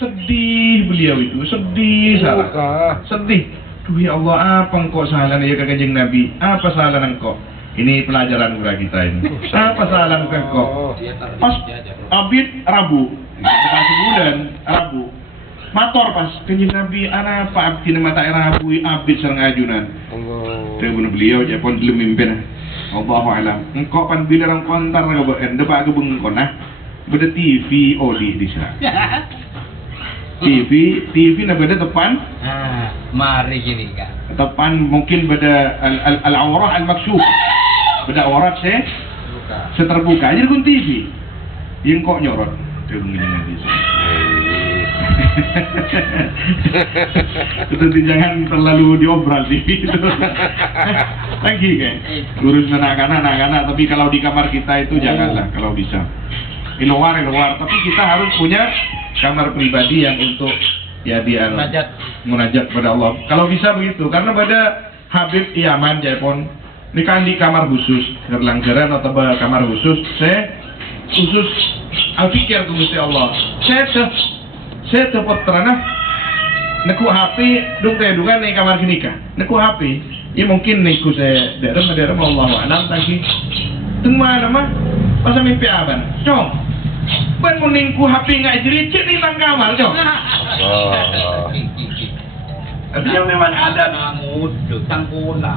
Sedih beliau itu, sedih salah. Sedih. Duh ya Allah, apa engkau salah ya ke Kanjeng Nabi? Apa salah engkau? Ini pelajaran kepada kita ini. Apa salah engkau? Pas abid Rabu, kasih bulan Rabu. Mator pas Kanjeng Nabi, ana apa abdi mata Rabu abid sareng ajunan. Allah. Beliau ya pun belum mimpin. Allahu alam. Engkau pan bilang kontar ka depa ke bengkon nah. Beda TV oli di sana. TV na beda depan. Mari gini Kak. Depan mungkin beda al-awrah al-maksyuf. Beda aurat terbuka. Jadi kun TV. Yang kok nyorot. Begini nanti. Itu jangan terlalu diobral TV itu. Lagi kan. Lurus anak-anak, tapi kalau di kamar kita itu janganlah kalau bisa. Di luar, tapi kita harus punya kamar pribadi yang untuk ya dia munajat kepada Allah. Kalau bisa begitu, karena pada Habib Yaman Jaipon ini kan di kamar khusus, langgaran atau kamar khusus, saya khusus al-fikir ke Gusti Allah. Saya tepat terana neku HP dong teh dungan nih kamar gini kah? Neku HP, ya mungkin neku saya daerah Allah alam tadi. Tengah nama pas mimpi aban, cong. Ben meningku HP nggak jerit di tang kamar, cong. Artinya memang ada ngamut, tangkula.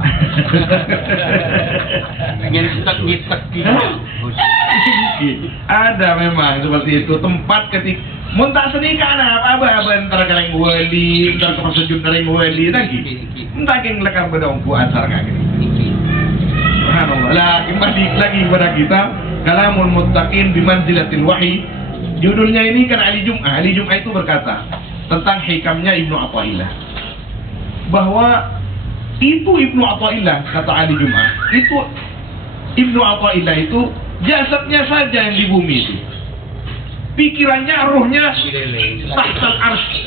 Nyentek gitu. Ada memang seperti itu tempat ketik muntah senikah apa ntar kaleng wali ntar kepersejun kaleng wali lagi entah keng lekar bedongku acar kayak gini. Subhanallah. Lah kembali lagi kepada kita kalamul muttaqin bimanzilatil wahyi. Judulnya ini kan Ali Jum'ah itu berkata tentang hikamnya Ibnu Athaillah bahwa itu Ibnu Athaillah kata Ali Jum'ah itu Ibnu Athaillah itu jasadnya saja yang di bumi itu, pikirannya, ruhnya tahtal arsy.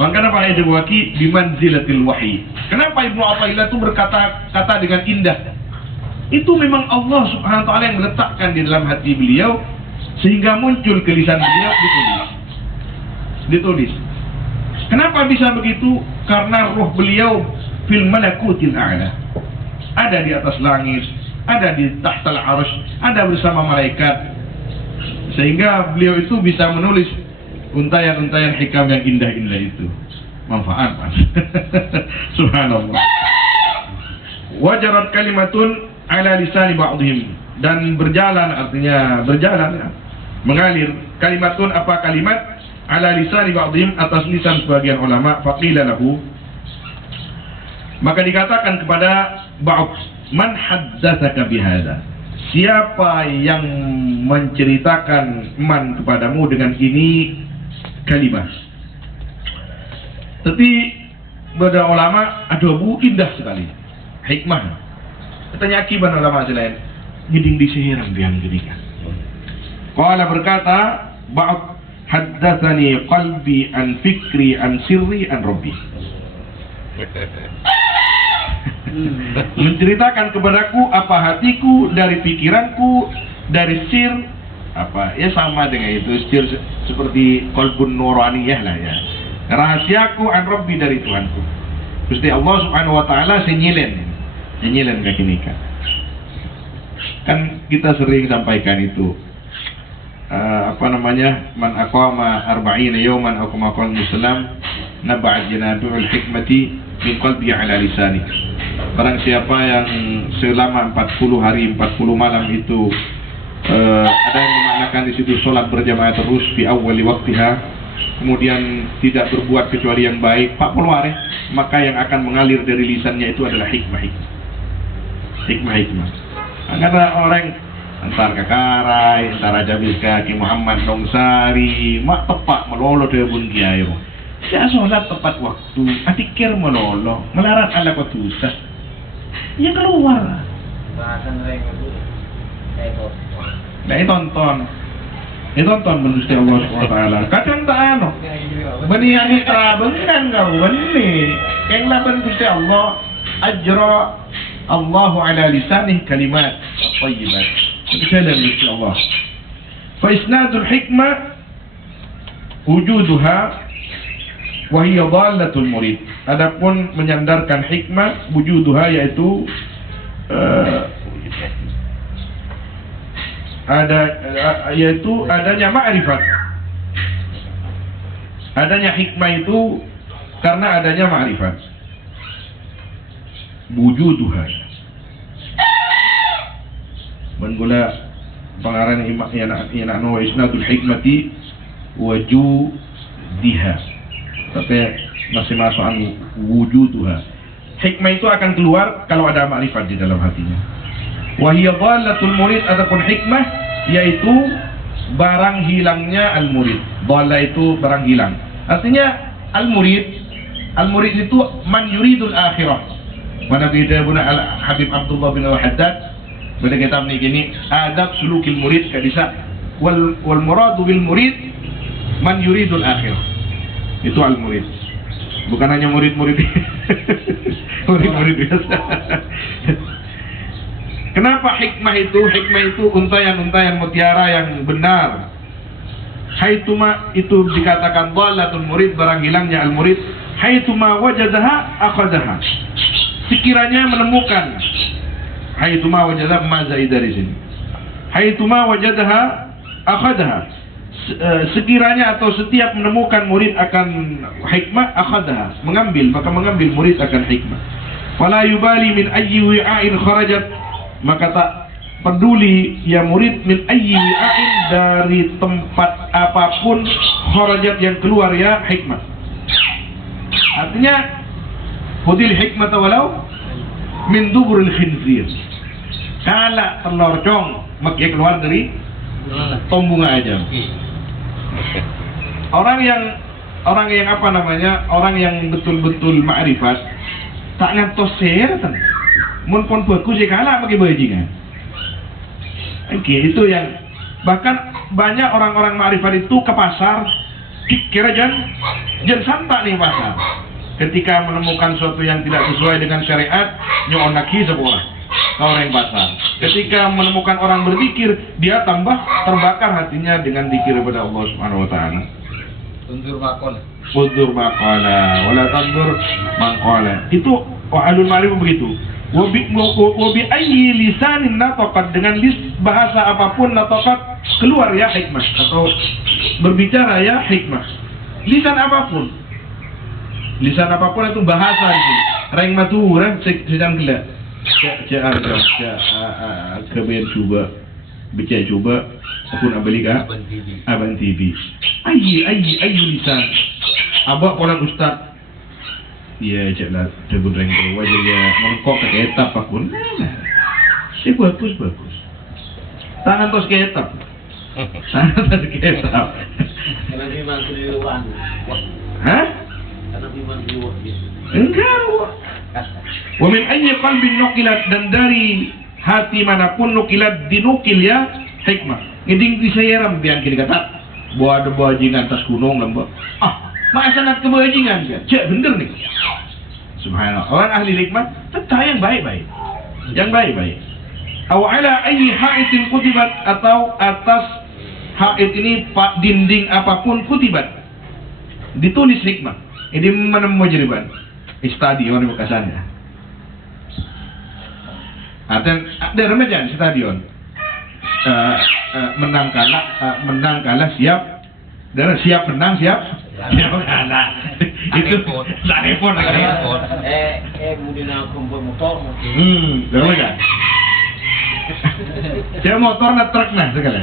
Makanya Pak Haji Waki bimanzilatil wahyi. Kenapa Ibnu Athaillah itu berkata dengan indah? Itu memang Allah Subhanahu wa taala yang meletakkan di dalam hati beliau sehingga muncul ke lisan beliau ditulis. Kenapa bisa begitu? Karena ruh beliau fil malakutil a'la. Ada di atas langit, ada di tahtal arsy, ada bersama malaikat. Sehingga beliau itu bisa menulis untayan-untayan hikam yang indah-indah itu. Manfaat, Mas. Subhanallah. Wajarat kalimatun ala lisani ba'dihim, dan berjalan artinya berjalan ya. Mengalir kalimatun apa kalimat ala lisani ba'dihim atas lisan sebagian ulama. Faqila lahu, maka dikatakan kepada ba'd, man haddatsaka bihadza, siapa yang menceritakan man kepadamu dengan ini kalimat. Tapi pada ulama ada bu indah sekali hikmah. Katanya akibat ulama selain ngiding disihirang dia ngidingan. Qala berkata ba'd haddatsani qalbi an fikri an sirri an rabbi. Menceritakan kepadaku apa hatiku dari pikiranku dari sir apa ya sama dengan itu sir seperti qalbun nuraniyah lah ya, rahasiaku an rabbi dari Tuhanku. Gusti Allah Subhanahu wa taala senyilen kaki nikah. Kan kita sering sampaikan itu apa namanya, man aqama 40 yawman aw kama qala Muslim naba'at janabi'ul hikmati min qalbi ala lisani. Barang siapa yang selama 40 hari 40 malam itu ada yang memaknakan di situ sholat berjamaah terus di awali waktiha, kemudian tidak berbuat kecuali yang baik 40 hari, maka yang akan mengalir dari lisannya itu adalah hikmah. Karena orang antar kakarai, antar Jabir Kaki Muhammad Dongsari, mak tepak melolo debun kiai. Ya sholat tepat waktu, atikir melolo, melarat ala kotusa. Ya keluar. Tonton menusti Allah SWT. Kadang tak ano. Beniani trabengan kau beni. Yang laban Gusti Allah ajra Allahu ala lisanih kalimat thayyibat. Kalian Gusti Allah. Fa isnadul hikmah wujuduha wa hiya dhallatul murid. Adapun menyandarkan hikmah wujuduha yaitu yaitu adanya ma'rifat. Adanya hikmah itu karena adanya ma'rifat. Wujuduha. Menggula pengarang yana wa isnadul hikmati wujudiha. Tapi masih masukan wujuduha. Hikmah itu akan keluar kalau ada ma'rifat di dalam hatinya. Wa hiya dhalatul murid, adapun hikmah yaitu barang hilangnya al-murid. Dhalla itu barang hilang. Artinya al-murid itu man yuridul akhirah. Mana kita guna Habib Abdullah bin Al-Haddad pada kitab ini adab sulukil murid kadisa wal muradu bil murid man yuridul akhirah. Itu al-murid. Bukan hanya murid-murid. Murid-murid biasa. Kenapa hikmah itu? Hikmah itu untayan-untayan mutiara yang benar. Haituma itu dikatakan dhalatul murid, barang hilangnya al-murid. Haituma wajadaha akhadaha. Sekiranya menemukan. Haituma wajadaha mazai dari sini. Haituma wajadaha akhadaha. Sekiranya atau setiap menemukan murid akan hikmah akhadaha, mengambil, maka mengambil murid akan hikmah. Fala yubali min ayyi wi'ain kharajat, maka tak peduli ya murid min ayyi wi'ain, dari tempat apapun kharajat yang keluar ya hikmah. Artinya hudil hikmah walau min duburil khinzir. Kala telur cong maka keluar dari tombungan aja. Orang yang apa namanya, orang yang betul-betul ma'rifat tak ngantos seratan mun pon bagus ya kalah pakai bajingan. Oke, itu yang bahkan banyak orang-orang ma'rifat itu ke pasar kira jan santak nih pasar. Ketika menemukan sesuatu yang tidak sesuai dengan syariat, nyonaki sebuah orang pasar. Ketika menemukan orang berzikir, dia tambah terbakar hatinya dengan zikir kepada Allah Subhanahu wa taala. Tundur makon. Tundur maqala wala tandur maqala. Itu ahlul ma'rifah begitu. Wa bi ayyi lisanin nataqat, dengan bahasa apapun nataqat keluar ya hikmah, atau berbicara ya hikmah. Lisan apapun. Lisan apapun itu bahasa itu. Reng maturah sedang gila. Kemudian coba baca coba pun abaliga aban TV ayi lisan abak orang ustaz ya jelas tegur reng wajahnya mengkok ke etap apun si bagus tangan tos ke etap Karena memang keliruan. hah Karena memang keliruan. enggak. Wa min ayyi qalbin nuqilat, dan dari hati manapun nuqilat dinukil ya hikmah. Ngeding disayaram biang kini kata buah ada bajingan atas gunung lembah. Masa sangat kebajingan kan? Cek bener nih. Subhanallah. Orang ahli hikmah tetap yang baik-baik. Yang baik-baik. Aw ala ayyi ha'itin kutibat, atau atas ha'it ini pak dinding apapun kutibat. Ditulis hikmah. Ini menemukan jeriban. Stadion di Bekasannya. Ada remaja di stadion. Menang kalah siap. Dan siap menang siap kalah. Itu telepon. Mungkin aku bermotor. Betul kan? Saya motor na truk nah sekalian.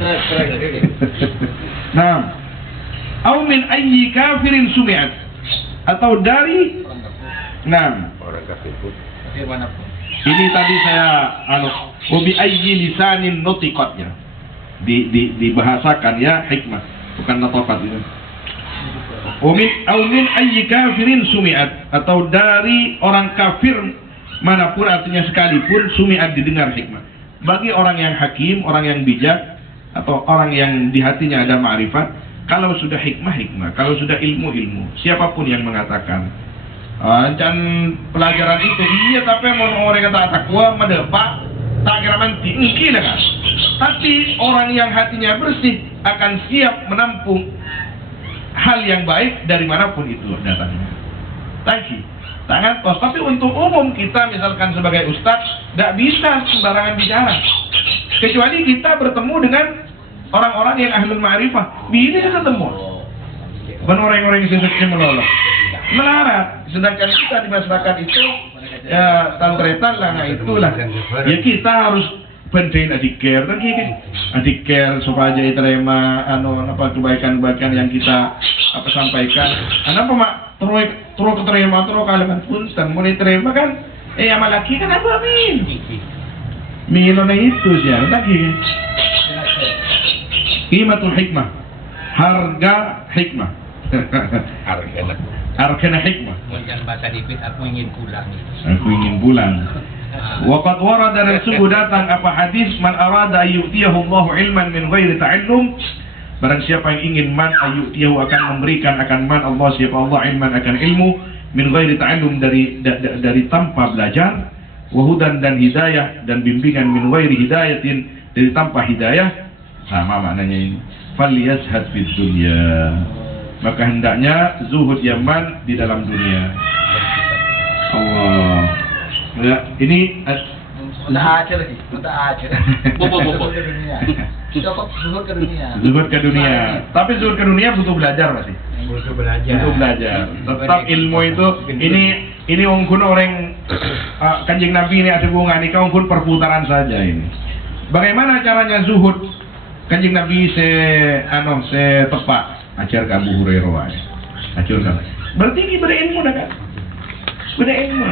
Nah, au min ayyi kafirin sumi'at, atau dari Orang kafir pun. ini tadi saya wabi ayyi lisanin nutiqatnya dibahasakan ya hikmah, bukan natokat itu. Au min ayyi kafirin sumi'at, atau dari orang kafir manapun, artinya sekalipun sumi'at didengar hikmah. Bagi orang yang hakim, orang yang bijak, atau orang yang di hatinya ada ma'rifat, kalau sudah hikmah, kalau sudah ilmu, siapapun yang mengatakan dan pelajaran itu iya, tapi mau orang kata takwa mendepak tak kira mati mungkin kan, tapi orang yang hatinya bersih akan siap menampung hal yang baik dari manapun itu datangnya. Tangki, tangan tos. Tapi untuk umum kita misalkan sebagai ustadz tidak bisa sembarangan bicara. Kecuali kita bertemu dengan orang-orang yang ahlul ma'rifah. Bila ketemu orang-orang yang sesuatu melolong melarat. Sedangkan kita di masyarakat itu ya tantretan lah, nah itulah. Ya kita harus penting adikir lagi kan, adikir supaya diterima apa kebaikan-kebaikan yang kita sampaikan. Kenapa mak terus terima terus kalian punten mulai terima kan? Amal laki kan apa min? Milona itu sih lagi. Qimatul hikmah, harga hikmah. Harga hikmah. Jangan bahasa dipit, aku ingin pulang. Aku ingin pulang. Waqad warada, dan sungguh datang apa hadis, man arada ayyutiyahu Allahu ilman min ghairi ta'allum, barang siapa yang ingin man ayyutiyahu akan memberikan akan man Allah siapa Allah ilman akan ilmu min ghairi ta'allum dari tanpa belajar, wa hudan dan hidayah dan bimbingan min ghairi hidayatin dari tanpa hidayah, sama maknanya ini. Falyazhad fid dunya, maka hendaknya zuhud yaman di dalam dunia. Allah. Ya, ini Udah aja lagi, udah aja. Zuhud ke dunia. Cukup zuhud ke dunia. Zuhud ke dunia. Tapi zuhud ke dunia butuh belajar masih. Butuh belajar. Butuh belajar. Tetap ilmu itu ini wong kuno orang Kanjeng Nabi ini ada hubungan ini wong kuno perputaran saja ini. Bagaimana caranya zuhud? Kanjeng Nabi se tepat ajar ke Abu Hurairah. Ajarkan. Berarti ini berilmu dah kan? Berilmu.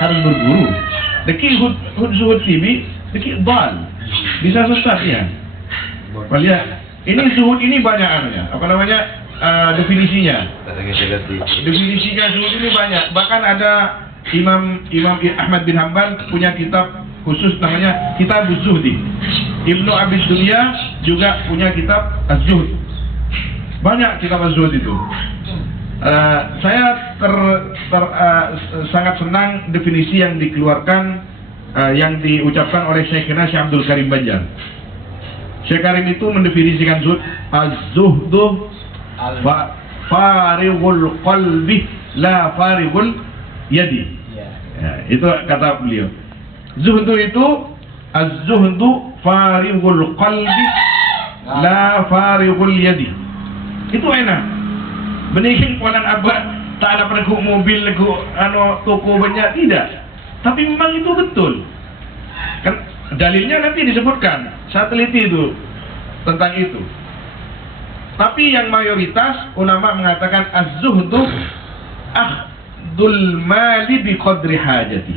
Harus berguru. Deki hud tibi, deki dal. Bisa sesat ya. Lihat, ini zuhud ini banyak apa namanya definisinya. Definisinya zuhud ini banyak. Bahkan ada Imam Ahmad bin Hanbal punya kitab khusus namanya Kitab Az-Zuhdi. Ibnu Abi Dunya juga punya kitab Az-Zuhd. Banyak kitab Az-Zuhd itu. Saya sangat senang definisi yang dikeluarkan yang diucapkan oleh Syekhina Syekh Abdul Karim Banjar. Syekh Karim itu mendefinisikan zuhd, az-zuhdu farighul qalbi la farighul yadi. Ya, itu kata beliau. Zuhdu itu az-zuhdu farighul qalbi la farighul yadi. Itu enak. Benih kualan abad tak ada pergu mobil legu toko banyak tidak. Tapi memang itu betul. Kan dalilnya nanti disebutkan, saya teliti itu tentang itu. Tapi yang mayoritas ulama mengatakan az-zuhdu akhdul mali bi qadri hajati.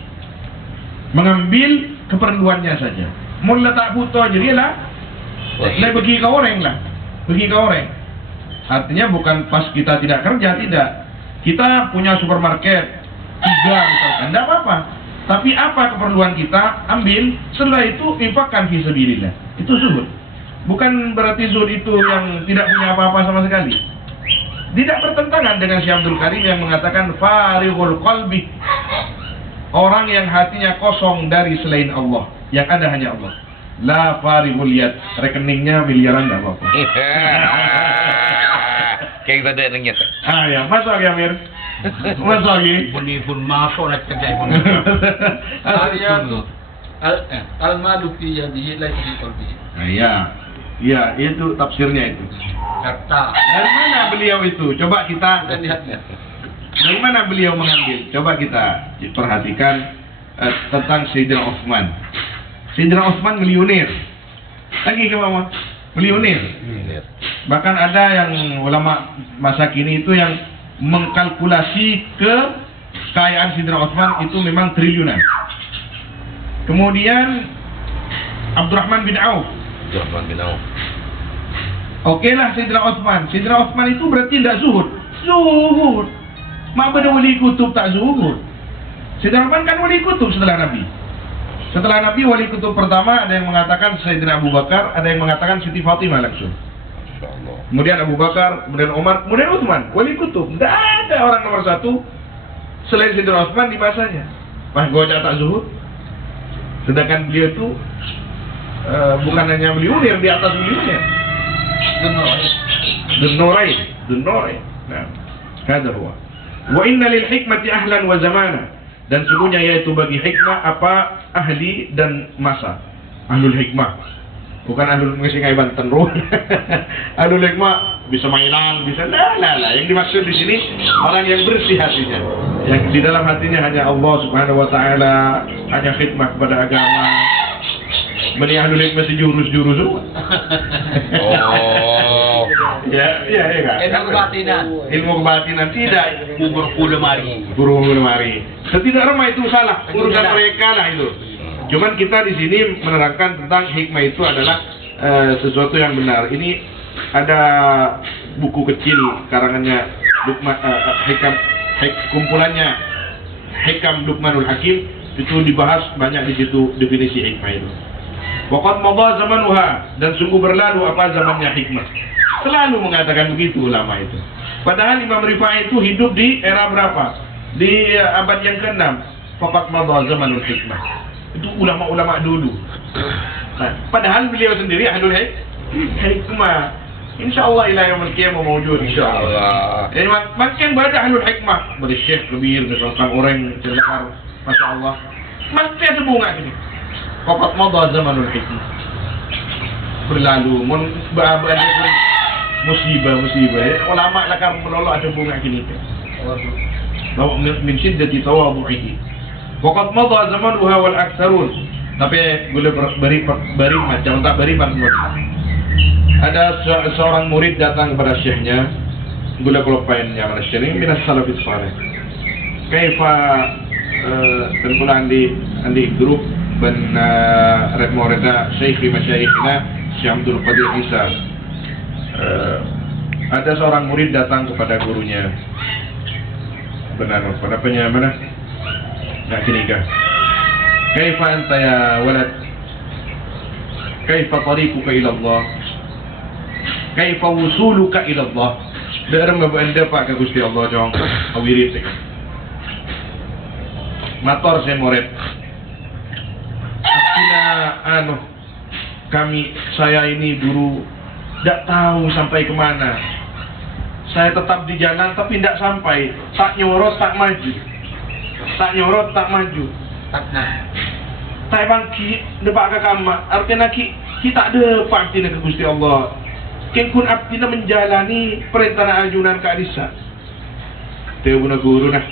Mengambil keperluannya saja. Mau letak butuh jadi lah. Bagi ke orang lah. Bagi ke orang. Artinya bukan pas kita tidak kerja, tidak. Kita punya supermarket 3 misalkan, tidak apa-apa. Tapi apa keperluan kita, ambil. Setelah itu infakkan fi sabilillah. Itu zuhud. Bukan berarti zuhud itu yang tidak punya apa-apa sama sekali. Tidak bertentangan dengan Syekh Abdul Karim yang mengatakan farighul qalbi, orang yang hatinya kosong dari selain Allah, yang ada hanya Allah. La farighul yad, rekeningnya miliaran tidak apa-apa. Kayak tadi nanya. Ya, masuk ya Mir. Masuk lagi. Buni pun masuk nak kerja pun. Al-malu fi yadihi la fi qalbihi. Ya, itu tafsirnya itu. Kata. Dari mana beliau itu? Coba kita lihatnya. Dari mana beliau mengambil? Coba kita perhatikan tentang Sayyidina Utsman. Sayyidina Utsman miliuner. Lagi ke bawah. Miliuner. Bahkan ada yang ulama masa kini itu yang mengkalkulasi kekayaan Sayyidina Utsman itu memang triliunan. Kemudian Abdurrahman bin Auf. Oke lah Sayyidina Utsman. Sayyidina Utsman itu berarti tidak zuhud. Zuhud. Ma'bada wali kutub tak zuhud. Sayyidina Utsman kan wali kutub setelah Nabi. Setelah Nabi wali kutub pertama ada yang mengatakan Sayyidina Abu Bakar, ada yang mengatakan Siti Fatimah langsung. Kemudian Abu Bakar, kemudian Umar, kemudian Utsman, wali kutub. Tidak ada orang nomor 1 selain Sayyidina Utsman di masanya. Mas Goja tak zuhud. Sedangkan beliau itu bukan hanya miliuner, di atas miliuner. Dzun-Nurain. Nah, hada huwa. Wa inna lil hikmati ahlan wa zamana. Dan sungguhnya yaitu bagi hikmah apa ahli dan masa. Ahlul hikmah. Bukan ahlul ngasih ngaiban tenru. Ahlul hikmah bisa mainan, bisa lah. Yang dimaksud di sini orang yang bersih hatinya. Yang di dalam hatinya hanya Allah Subhanahu wa taala, hanya khidmah kepada agama. Bani ahlul hikmah sejurus-jurus semua. Oh. Ya kan. Ilmu kebatinan. Ilmu kebatinan tidak. Guru lemari. Guru lemari. Setidak ramai itu salah, urusan mereka lah itu. Cuman kita di sini menerangkan tentang hikmah itu adalah sesuatu yang benar. Ini ada buku kecil karangannya kumpulannya Hikam Luqmanul Hakim, itu dibahas banyak di situ definisi hikmah itu. Waqad madha zamanuha, dan sungguh berlalu apa zamannya hikmah. Selalu mengatakan begitu ulama itu. Padahal Imam Rifai itu hidup di era berapa? Di abad yang ke-6. Faqad madha zamanul hikmah. Itu ulama-ulama dulu. Nah, padahal beliau sendiri ahlul hikmah. Insyaallah ila yaumil qiyamah mawjud insyaallah. Jadi makin banyak ahlul hikmah, dari Syekh Kabir, misalkan orang celakar, masyaallah. Masih ada bunga ini. Faqad madha zamanul hikmah. Berlalu musibah. Ulama lakar menolak ada bunga gini. Bawa min syiddati tawadhu'ihi. Waqad madha zamanuha wal aktsarun. Tapi boleh beri macam tak beri panmur. Ada seorang murid datang kepada syekhnya. Boleh kelopainnya kepada syekh ini minas salafis salih. Kaifa tentulah di grup ben muridnya syekh masyayikhina Syekh Abdul Qadir Isa. Ada seorang murid datang kepada gurunya. Benar, pada mana? Nah, gini kah? Kaifa anta ya walad? Kaifa tariquka ila Allah? Kaifa wusuluka ila Allah? Dalam anda pak ke Gusti Allah jong awirit. Mator saya murid. Saya ini guru tidak tahu sampai kemana. Saya tetap di jalan tapi tidak sampai. Tak nyorot tak maju. Tak bangki depak ke kamar. Artinya kita ada pakti ke Gusti Allah. Kengkun abdina menjalani perintah ajunan ke Adisa. Teu guna guru nah.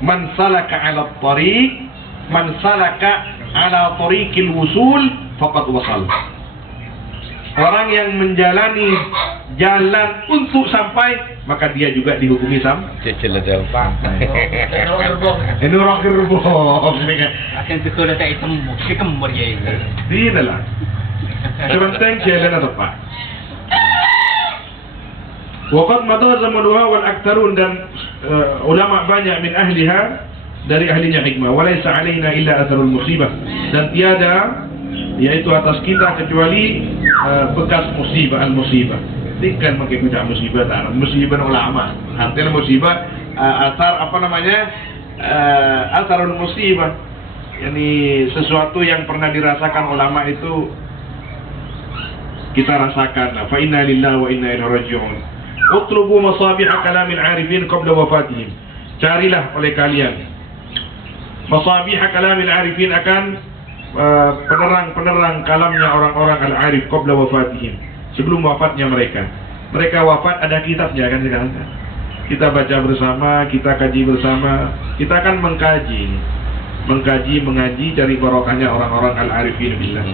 Man salaka ala tariqil wusul faqad wasal. Orang yang menjalani jalan untuk sampai, maka dia juga dihukumi Cecil jauh pak. Ini orang gerbong. Akan sekolah tak itu kemur ya ini. Tidak lah. Sebentar jalan atau pak. Waqad madha zamanuha wal aktsarun, dan ulama banyak min ahliha, dari ahlinya hikmah. Walaysa alaina illa atharul musibah, dan tiada yaitu atas kita kecuali bekas musibah, al-musibah. Ini kan pakai kuda musibah, musibah ulama. Artinya musibah atar apa namanya? Atarul musibah. Yani sesuatu yang pernah dirasakan ulama itu kita rasakan. Fa inna lillahi wa inna ilaihi raji'un. Utlubu masabiha kalamil arifin qabla wafatihim. Carilah oleh kalian masabiha kalamil arifin, akan penerang-penerang kalamnya orang-orang al-arif qabla wafatihim, sebelum wafatnya mereka. Mereka wafat ada kitabnya kan sekarang. Kita baca bersama, kita kaji bersama, kita akan mengaji, mengaji dari barokahnya orang-orang al-arifin billah.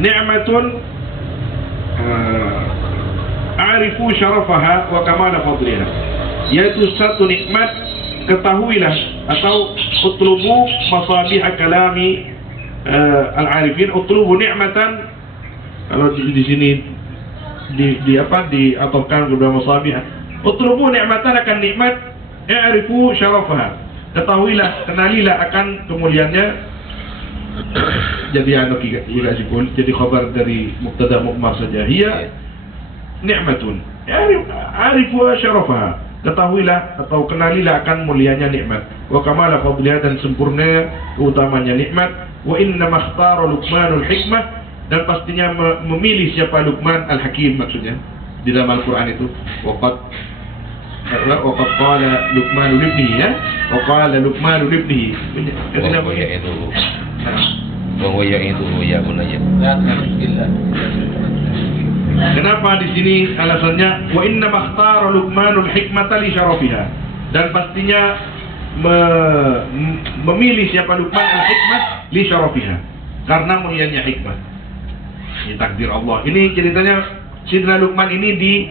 Ni'matun arifu syarafaha wa kamala fadliha, yaitu satu nikmat, ketahuilah atau utlubu masabih kalami al-arifin, utlubu ni'matan. Kalau di sini diatofkan kepada masabih, utlubu ni'matan akan nikmat, arifu syarafaha, ketahuilah, kenalilah akan kemuliaannya. Jadi jadi khabar dari mubtada mukmar saja. Hiya ni'matun arifu syarafaha, ketahuilah atau kenalilah akan mulianya nikmat, wa kamala fadliha, dan sempurna keutamanya nikmat. Wa inna makhtara Luqmanul hikmah, dan pastinya memilih siapa Luqman Al-Hakim maksudnya di dalam Al-Quran itu. Waqad qala Luqman libnihi ya. Waqala Luqman libnihi. Bahwa yang itu ya munajat. Kenapa di sini alasannya wa inna makhtara Luqmanul hikmata li syarafiha, dan pastinya memilih siapa Luqman al-hikmah li syarafiha karena mulianya hikmah. Ini takdir Allah. Ini ceritanya Sidna Luqman ini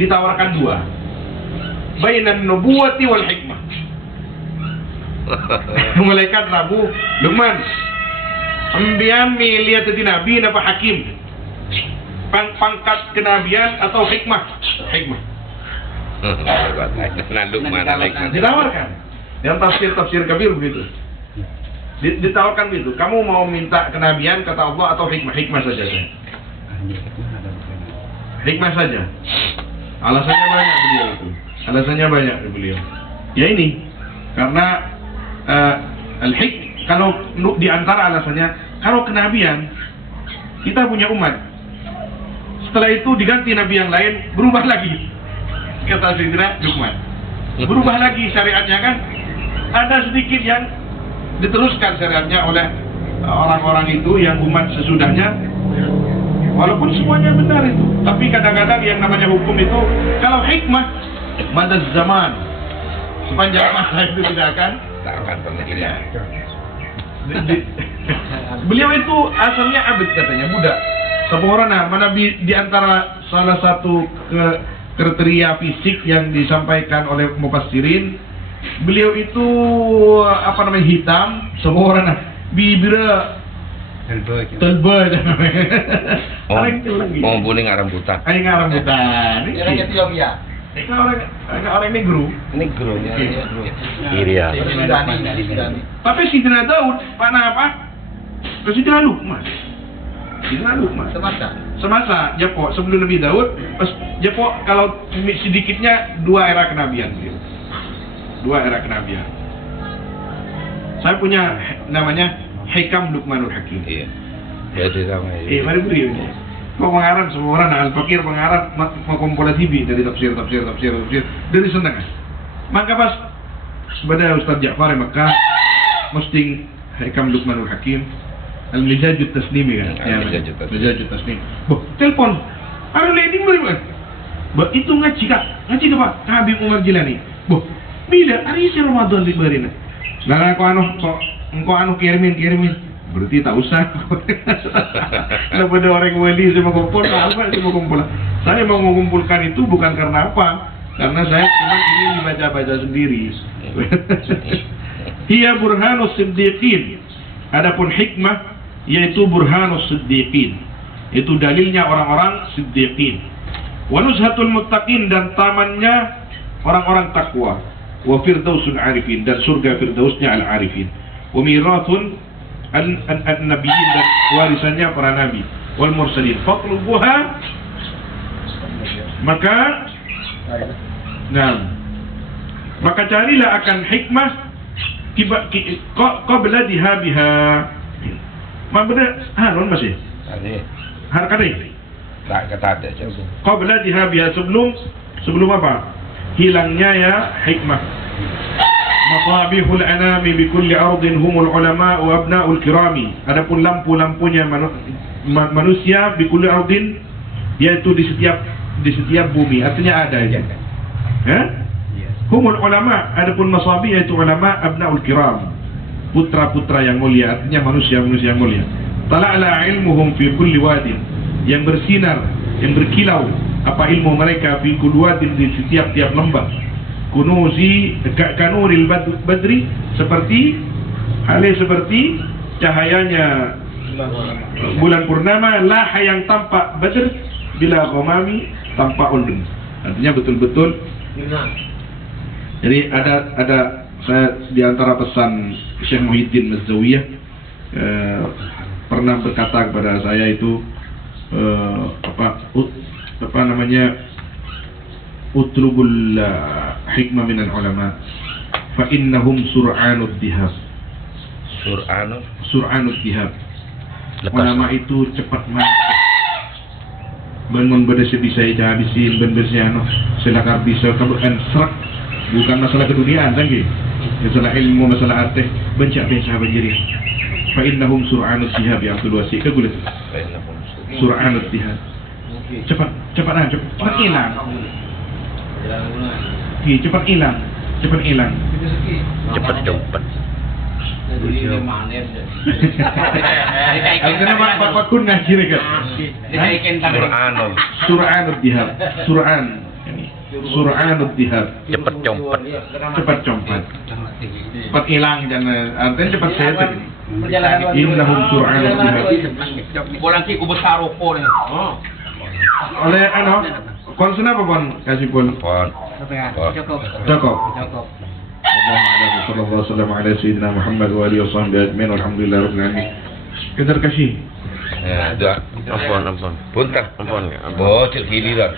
ditawarkan dua, bainan nubuwati wal hikmah. Malaikat rabu Luqman ambian milih jadi nabi apa hakim, pangkat kenabian atau hikmah. Nah, Luqman Ditawarkan. Yang tafsir kabir begitu. Ditawarkan begitu. Kamu mau minta kenabian kata Allah atau hikmah? Hikmah saja. Hikmah saja. Alasannya banyak beliau itu. Alasannya banyak beliau. Ya ini karena kalau di antara alasannya, kalau kenabian kita punya umat, setelah itu diganti nabi yang lain, berubah lagi. Kata Sidna Luqman, berubah lagi syariatnya kan. Ada sedikit yang diteruskan syariatnya oleh orang-orang itu yang umat sesudahnya, walaupun semuanya benar itu. Tapi kadang-kadang yang namanya hukum itu, kalau hikmah mada zaman, sepanjang masa itu tidak akan pemikiran. Beliau itu asalnya abid katanya, budak. Sempurna, mana di antara salah satu kriteria fisik yang disampaikan oleh mufassirin, beliau itu hitam, sempurna, bibirnya telba Mau buning rambutan. Rambutan. Orang Ethiopia. Orang negro. Iya. Tapi Sidna Daud, apa? Sidna Luqman. Semasa Japo sebelum Nabi Daud, Japo kalau sedikitnya 2 era kenabian. 2 era kenabian. Saya punya namanya Hikam Luqmanul Hakim. Iya. Ya itu sama. Mari beri ini. Kau mengarang semua orang, Al-Fakir mengarang mengkompilasi dari tafsir dari senang. Maka pas pada Ustaz Ja'far Mekah posting Hikam Luqmanul Hakim, Al-Mijajut Tasnim kan? Ya, Mijajut Tasnim. Boh, telepon. Ada lady beri. Boh, itu ngaji Pak Habib Umar Jilani. Boh, bila hari si Ramadan diberi. Nah, kau kirimin. Berarti tak usah. Kalau pada orang wali saya mau kumpul, saya mau mengumpulkan itu bukan karena apa? Karena saya cuma ingin dibaca-baca sendiri. Hiya burhanus siddiqin. Adapun hikmah yaitu burhanus siddiqin. Itu dalilnya orang-orang siddiqin. Wa nuzhatul muttaqin, dan tamannya orang-orang takwa. Wa firdausul arifin, dan surga firdausnya al-arifin. Wa mirathun an-nabiyyin, dan warisannya para nabi. Wal mursalin. Fatlubuha, maka carilah akan hikmah qabla dihabiha. Mana non masih? Har kade. Tak kata ada je. Qabla dihabiha, sebelum apa? Hilangnya ya hikmah. Masabihul anami bi kulli ardin humul ulama wa abnaul kirami. Adapun lampu-lampunya manusia bi kulli ardin, yaitu di setiap bumi, artinya ada aja. Humul ulama, adapun masabih yaitu ulama abnaul kiram, putra-putra yang mulia, artinya manusia-manusia yang mulia. Tala'ala ilmuhum fi kulli wadin, yang bersinar, yang berkilau apa ilmu mereka fi kulli wadin, di setiap lembah. Kunuzi kanuril badri, seperti cahayanya bulan purnama, lah yang tampak badr bila ghamami tampak ulun. Artinya betul-betul. Jadi ada saya di antara pesan Syekh Muhyiddin Mazawiyah pernah berkata kepada saya itu apa namanya, utlubul hikmah minal ulama fa innahum sur'anud dihab. Sur'anud dihab, Ulama itu cepat mati. Bangun berdesa bisa habisin bendesnya no. Silakan bisa kebukan serak. Bukan masalah keduniaan kan gitu. Masalah ilmu, masalah arti. Bencak sahabat jadi. Fa innahum sur'anud dihab yang kedua sih kegulat. Sur'anud dihab. Cepat hilang. Cepat hilang. Cepat jompat. Kenapa Pak Kun ngaji nih kan? Sur'anud dihab. Sur'anud dihab. Cepat jompat. Cepat hilang dan artinya cepat sehat. Innahum sur'anud dihab. Bolang ki kubus saropo nih. Oleh konsen apa pon kasih pon? Pon. Cukup. Sallallahu alaihi wasallam ala sayyidina Muhammad wa alihi wasahbihi ajmain walhamdulillahi rabbil alamin. Kita kasih. Ya, doa. Ampun. Punta. Ampun. Bocil giliran.